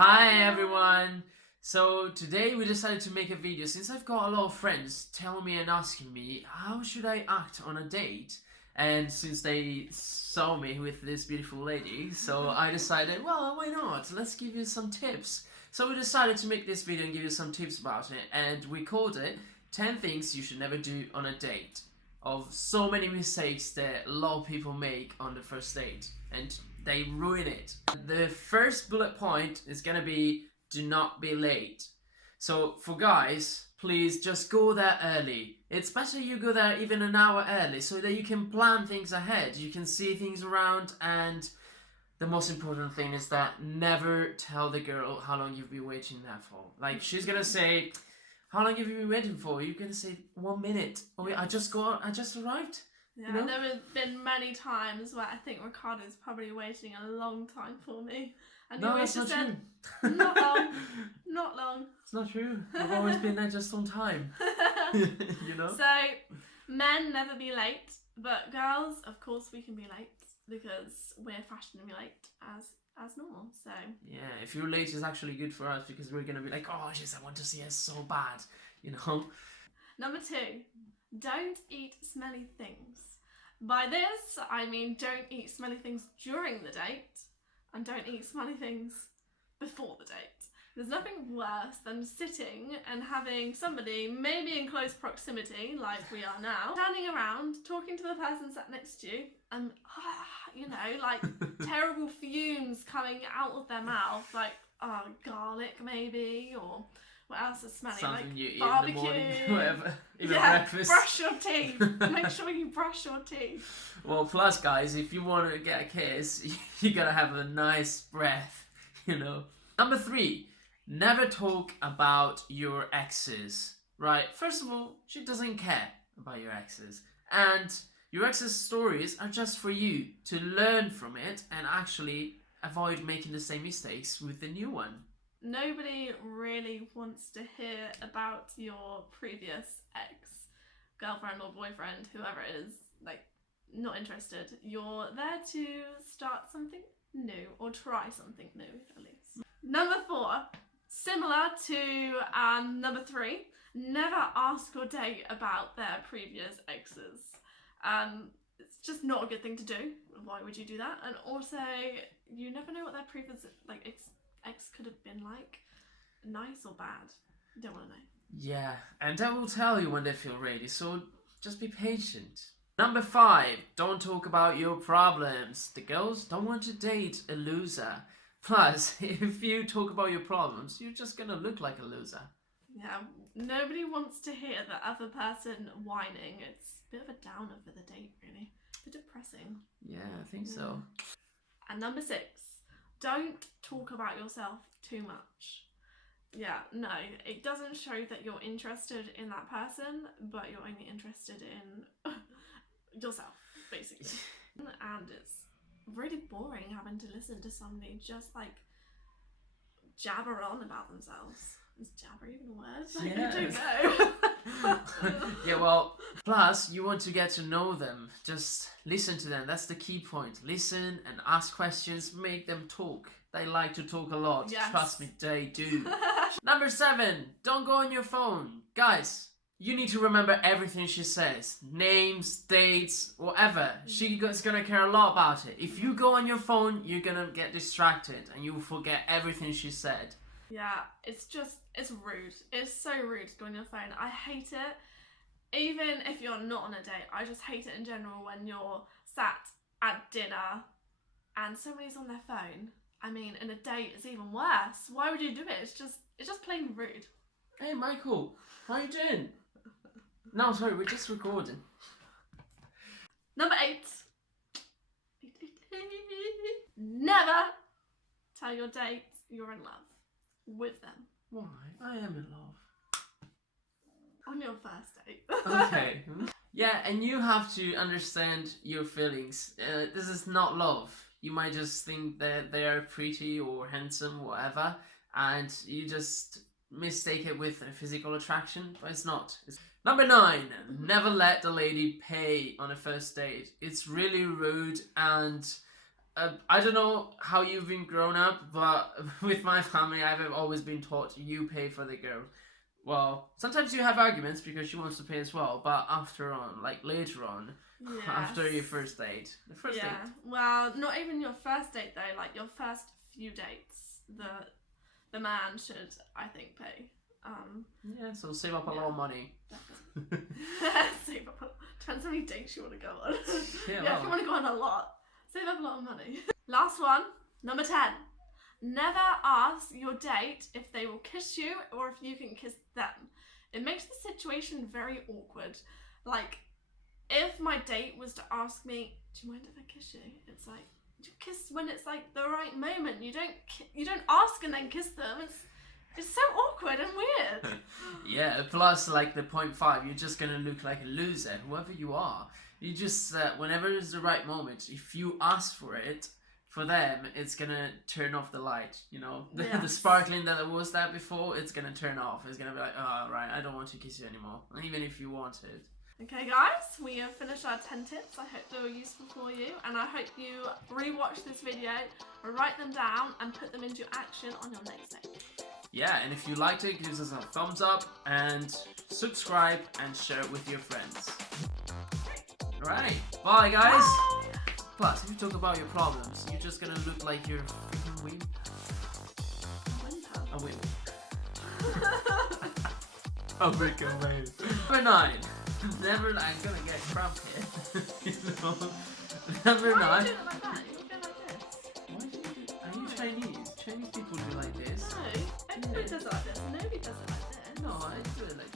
Hi everyone! So today we decided to make a video since I've got a lot of friends telling me and asking me how should I act on a date, and since they saw me with this beautiful lady, so I decided, well, why not? Let's give you some tips. So we decided to make this video and give you some tips about it, and we called it 10 things you should never do on a date, of so many mistakes that a lot of people make on the first date and they ruin it. The first bullet point is gonna be do not be late. So for guys, please just go there early. It's better you go there even an hour early so that you can plan things ahead, you can see things around, and the most important thing is that never tell the girl how long you've been waiting there for. Like, she's gonna say, how long have you been waiting for? You're gonna say 1 minute. Oh wait, I just arrived. Yeah, you know? there have been many times where I think Riccardo's probably waiting a long time for me. And No, he always that's just not said, true. not long, not long. It's not true. I've always been there just on time. You know? So, men never be late, but girls, of course, we can be late because we're fashionably late as normal. So yeah, if you're late, it's actually good for us because we're gonna be like, oh, jeez, I want to see her so bad, you know? Number 2, don't eat smelly things. By this, I mean don't eat smelly things during the date and don't eat smelly things before the date. There's nothing worse than sitting and having somebody, maybe in close proximity, like we are now, standing around, talking to the person sat next to you, and, like terrible fumes coming out of their mouth, like, garlic maybe, or what else is smelly? Something like you eat barbecue. in the morning, whatever. Even Yeah, breakfast. brush your teeth. Make sure you brush your teeth. Well, plus, guys, if you want to get a kiss, you gotta have a nice breath, you know? Number 3, never talk about your exes, right? First of all, she doesn't care about your exes. And your ex's stories are just for you to learn from it and actually avoid making the same mistakes with the new one. Nobody really wants to hear about your previous ex, girlfriend or boyfriend, whoever it is, like, not interested. You're there to start something new or try something new, at least. Number 4, similar to number 3, never ask your date about their previous exes. It's just not a good thing to do. Why would you do that? And also, you never know what their previous ex could have been like. Nice or bad. You don't want to know. Yeah, and they will tell you when they feel ready, so just be patient. Number 5, don't talk about your problems. The girls don't want to date a loser. Plus, if you talk about your problems, you're just gonna look like a loser. Yeah, nobody wants to hear the other person whining. It's a bit of a downer for the date, really. A bit depressing. Yeah, I think so. And number 6, don't talk about yourself too much. Yeah, no, it doesn't show that you're interested in that person, but you're only interested in yourself, basically. And it's really boring having to listen to somebody just like jabber on about themselves. Is jabber even a word? Like, Yes. I don't know. Yeah, well, plus you want to get to know them. Just listen to them. That's the key point. Listen and ask questions. Make them talk. They like to talk a lot. Yes. Trust me, they do. Number 7, don't go on your phone. Guys, you need to remember everything she says. Names, dates, whatever. She's gonna care a lot about it. If you go on your phone, you're gonna get distracted and you will forget everything she said. Yeah, it's rude. It's so rude to go on your phone. I hate it. Even if you're not on a date, I just hate it in general when you're sat at dinner and somebody's on their phone. I mean, in a date, it's even worse. Why would you do it? It's just plain rude. Hey, Michael, how you doing? No, sorry, we're just recording. Number 8. Never tell your date you're in love with them. Why? I am in love. On your first date. Okay. Yeah, and you have to understand your feelings. This is not love. You might just think that they are pretty or handsome, whatever, and you just mistake it with a physical attraction, but it's not. Number 9, never let the lady pay on a first date. It's really rude, and I don't know how you've been grown up, but with my family, I've always been taught you pay for the girl. Well, sometimes you have arguments because she wants to pay as well, but after on, like later on, after your first date, the first yeah. date. Well, not even your first date though. Like your first few dates, the man should, I think, pay. Yeah, so save up a lot of money. Save up. Depends how many dates you want to go on. Yeah, If you want to go on a lot, save up a lot of money. Last one, number 10. Never ask your date if they will kiss you or if you can kiss them. It makes the situation very awkward. Like, if my date was to ask me, "Do you mind if I kiss you?" It's like, you kiss when it's like the right moment. You don't ask and then kiss them. It's so awkward and weird. Yeah, plus like the 0.5, you're just gonna look like a loser, whoever you are. You just, whenever is the right moment, if you ask for it, for them, it's gonna turn off the light, you know? The sparkling that was there before, it's gonna turn off. It's gonna be like, oh, right, I don't want to kiss you anymore, even if you wanted. Okay guys, we have finished our 10 tips. I hope they were useful for you, and I hope you rewatch this video, write them down, and put them into action on your next date. Yeah, and if you liked it, give us a thumbs up, and subscribe, and share it with your friends. Alright, bye guys! Bye. Plus, if you talk about your problems, you're just gonna look like you're freaking wimp. A wimp. A freaking wimp. Number 9. Never, I'm gonna get cramped here. You know? Number 9. Why are you doing it like that? You're going like this. Why do you do? Are you Chinese? Chinese people do like this. No, everybody does it like this. Nobody does it like this. No, I do it like